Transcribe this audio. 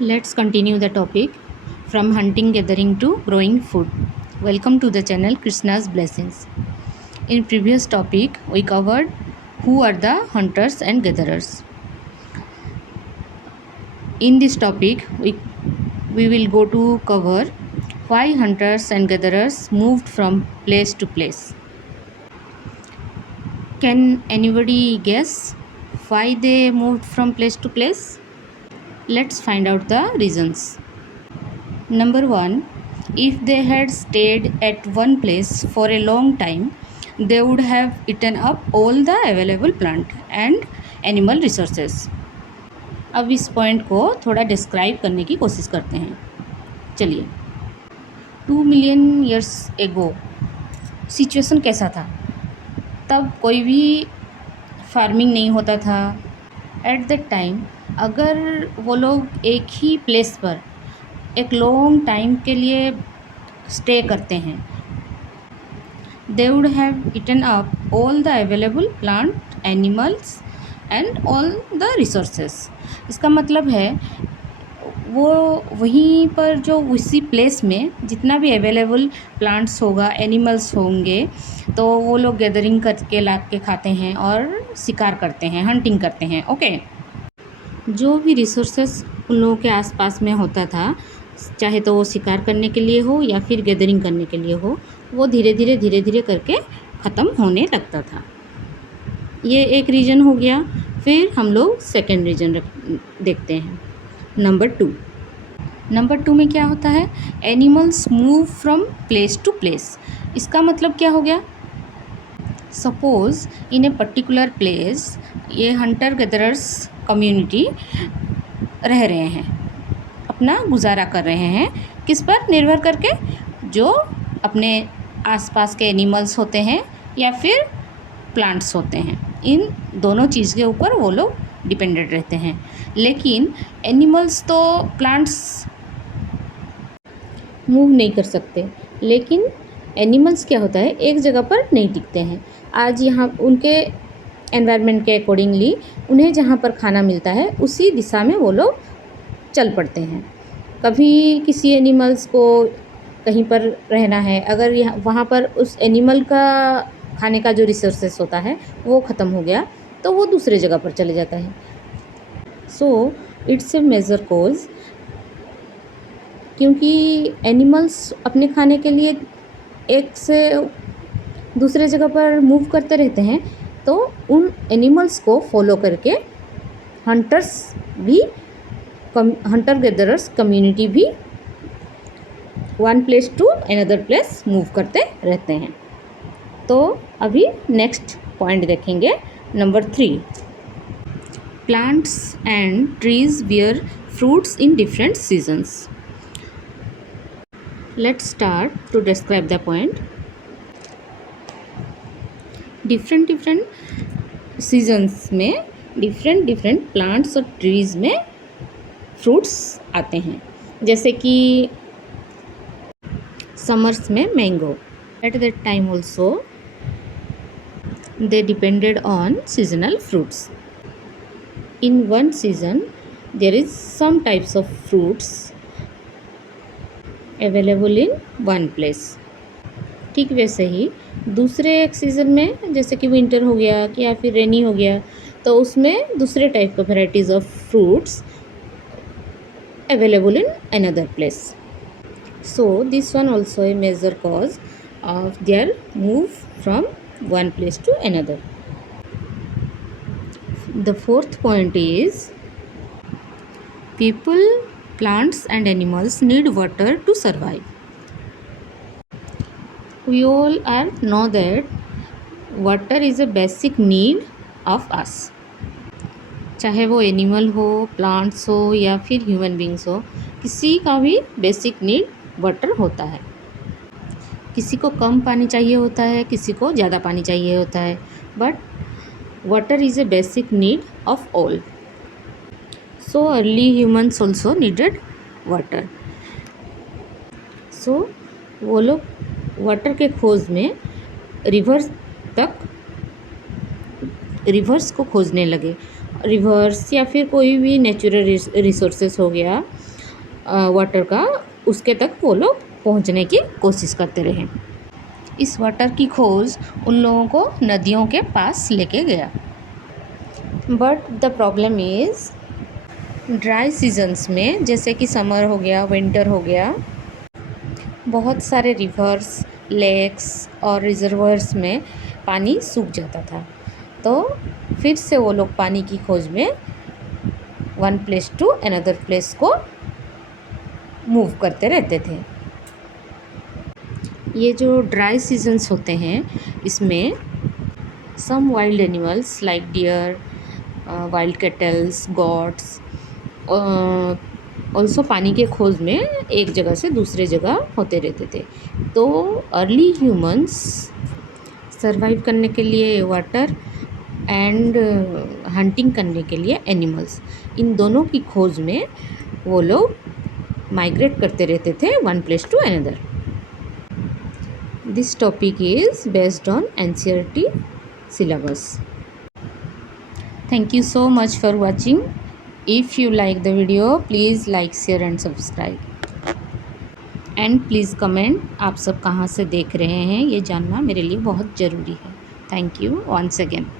Let's continue the topic from hunting, gathering to growing food. Welcome to the channel Krishna's Blessings. In previous topic, we covered who are the hunters and gatherers. In this topic, we will go to cover why hunters and gatherers moved from place to place. Can anybody guess why they moved from place to place? Let's find out the reasons. Number 1, if they had stayed at one place for a long time, they would have eaten up all the available plant and animal resources. अब इस point को थोड़ा describe करने की कोशिश करते हैं. चलिए, 2 मिलियन ईयर्स एगो सिचुएशन कैसा था? तब कोई भी फार्मिंग नहीं होता था. एट दैट टाइम अगर वो लोग एक ही प्लेस पर एक लॉन्ग टाइम के लिए स्टे करते हैं, they would have eaten up all the available plant, animals and all the resources. इसका मतलब है वो वहीं पर जो उसी प्लेस में जितना भी अवेलेबल प्लांट्स होगा, एनिमल्स होंगे, तो वो लोग गैदरिंग करके ला के खाते हैं और शिकार करते हैं, हंटिंग करते हैं. ओके, जो भी रिसोर्सेस उन लोगों के आसपास में होता था, चाहे तो वो शिकार करने के लिए हो या फिर गैदरिंग करने के लिए हो, वो धीरे धीरे करके ख़त्म होने लगता था. ये एक रीज़न हो गया. फिर हम लोग सेकेंड रीज़न देखते हैं. नंबर टू में क्या होता है? Animals move from place to place. इसका मतलब क्या हो गया? Suppose in a particular place ये हंटर गैदरर्स कम्युनिटी रह रहे हैं, अपना गुजारा कर रहे हैं. किस पर निर्भर करके? जो अपने आसपास के एनिमल्स होते हैं या फिर प्लांट्स होते हैं, इन दोनों चीज़ के ऊपर वो लोग डिपेंडेंट रहते हैं. लेकिन एनिमल्स तो प्लांट्स मूव नहीं कर सकते, लेकिन एनिमल्स क्या होता है, एक जगह पर नहीं टिकते हैं. आज यहाँ उनके एनवायरनमेंट के अकॉर्डिंगली उन्हें जहाँ पर खाना मिलता है उसी दिशा में वो लोग चल पड़ते हैं. कभी किसी एनिमल्स को कहीं पर रहना है, अगर यहाँ वहाँ पर उस एनिमल का खाने का जो रिसोर्सेस होता है वो ख़त्म हो गया, तो वो दूसरे जगह पर चले जाता है. So it's a major cause, क्योंकि एनिमल्स अपने खाने के लिए एक से दूसरे जगह पर मूव करते रहते हैं, तो उन एनिमल्स को फॉलो करके हंटर गैदरर्स कम्युनिटी भी one place to another place move करते रहते हैं. तो अभी नेक्स्ट पॉइंट देखेंगे. Number 3, plants and trees bear fruits in different seasons. Let's start to describe the point. Different seasons में डिफरेंट प्लांट्स और ट्रीज़ में फ्रूट्स आते हैं. जैसे कि समर्स में mango. At that time also they depended on seasonal fruits. In one season there is some types of fruits available in one place. ठीक वैसे ही दूसरे एक सीज़न में, जैसे कि विंटर हो गया या फिर रेनी हो गया, तो उसमें दूसरे टाइप का varieties of fruits available in another place. So this one also a major cause of their move from one place to another. The fourth point is people, plants and animals need water to survive. We all know that water is a basic need of us. चाहे वो animal हो, plants हो या फिर human beings हो, किसी का भी बेसिक नीड वाटर होता है. किसी को कम पानी चाहिए होता है, किसी को ज़्यादा पानी चाहिए होता है, but water is a basic need of all. So early humans also needed water. So वो लोग वाटर के खोज में रिवर्स को खोजने लगे. रिवर्स या फिर कोई भी नेचुरल रिसोर्सेस हो गया, वाटर का, उसके तक वो लोग पहुंचने की कोशिश करते रहे। इस वाटर की खोज उन लोगों को नदियों के पास लेके गया। But the problem is dry seasons में, जैसे कि समर हो गया, विंटर हो गया, बहुत सारे रिवर्स, लेक्स और रिजर्वर्स में पानी सूख जाता था। तो फिर से वो लोग पानी की खोज में one place to another place को मूव करते रहते थे। ये जो ड्राई सीजन्स होते हैं, इसमें some wild animals like deer, wild cattles, goats also पानी के खोज में एक जगह से दूसरे जगह होते रहते थे। तो अर्ली ह्यूमंस सरवाइव करने के लिए वाटर एंड हंटिंग करने के लिए एनिमल्स, इन दोनों की खोज में वो लोग माइग्रेट करते रहते थे one place to another. This topic is based on NCERT syllabus. Thank you so much for watching. If you like the video, please like, share and subscribe. And please comment आप सब कहाँ से देख रहे हैं, ये जानना मेरे लिए बहुत ज़रूरी है। Thank you once again.